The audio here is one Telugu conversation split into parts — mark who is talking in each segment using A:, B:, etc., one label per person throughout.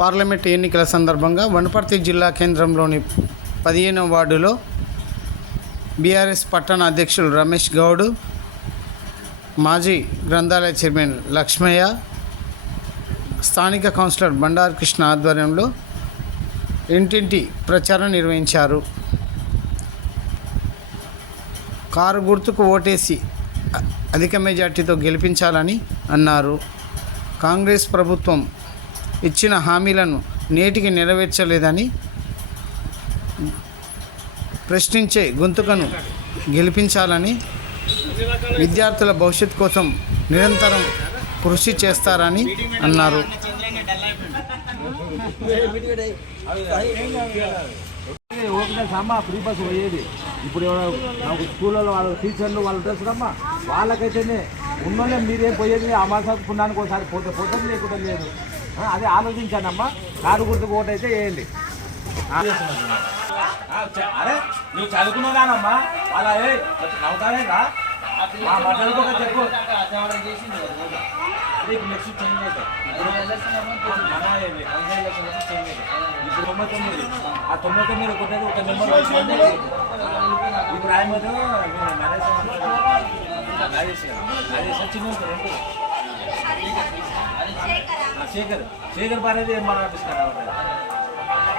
A: పార్లమెంట్ ఎన్నికల సందర్భంగా వనపర్తి జిల్లా కేంద్రంలోని పదిహేనవ వార్డులో బీఆర్ఎస్ పట్టణ అధ్యక్షులు రమేష్ గౌడ్ మాజీ గ్రంథాలయ చైర్మన్ లక్ష్మయ్య స్థానిక కౌన్సిలర్ బండారు కృష్ణ ఆధ్వర్యంలో ఇంటింటి ప్రచారం నిర్వహించారు. కారు గుర్తుకు ఓటేసి అధిక మెజార్టీతో గెలిపించాలని అన్నారు. కాంగ్రెస్ ప్రభుత్వం ఇచ్చిన హామీలను నేటికి నెరవేర్చలేదని ప్రశ్నించే గొంతుకను గెలిపించాలని విద్యార్థుల భవిష్యత్ కోసం నిరంతరం కృషి చేస్తారని అన్నారు.
B: ఓపిక ఫ్రీ బస్ పోయేది ఇప్పుడు నాకు స్కూళ్ళలో వాళ్ళ టీచర్లు వాళ్ళు తెలుసుకమ్మా వాళ్ళకైతేనే ఉన్నోళ్ళే మీరేం పోయేది అమాసాకు పుణ్యానికి ఒకసారి పోతే పోతే లేకుండా లేదు. అదే ఆలోచించానమ్మా కారు గుర్తుకు ఓటైతే వేయండి అరే నువ్వు చదువుకున్నానమ్మా అలా ఏ నవ్వుతానేగా మా మాట్లాడుకోక చెప్పు. నీకు నెక్స్ట్ చేంజ్ అవుతాయి ఇప్పుడు చేంజ్ ఇప్పుడు తొంభై తొమ్మిది. ఆ తొంభై తొమ్మిది కొట్టేది ఒక నెంబర్ ఇప్పుడు ఆయన మీద నరేష్ చిన్న రెండు. శేఖర్ శేఖర్ పారేది ఏం మాట్లాడిస్తారు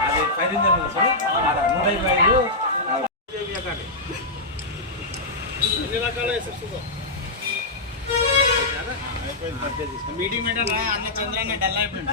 B: అది ఫైర్ ఇంజన్ సార్ నూట ఇరవై ఐదు
C: మీటింగ్ పెట్టరా అన్న చంద్రన్న డల్ అయిపోయింది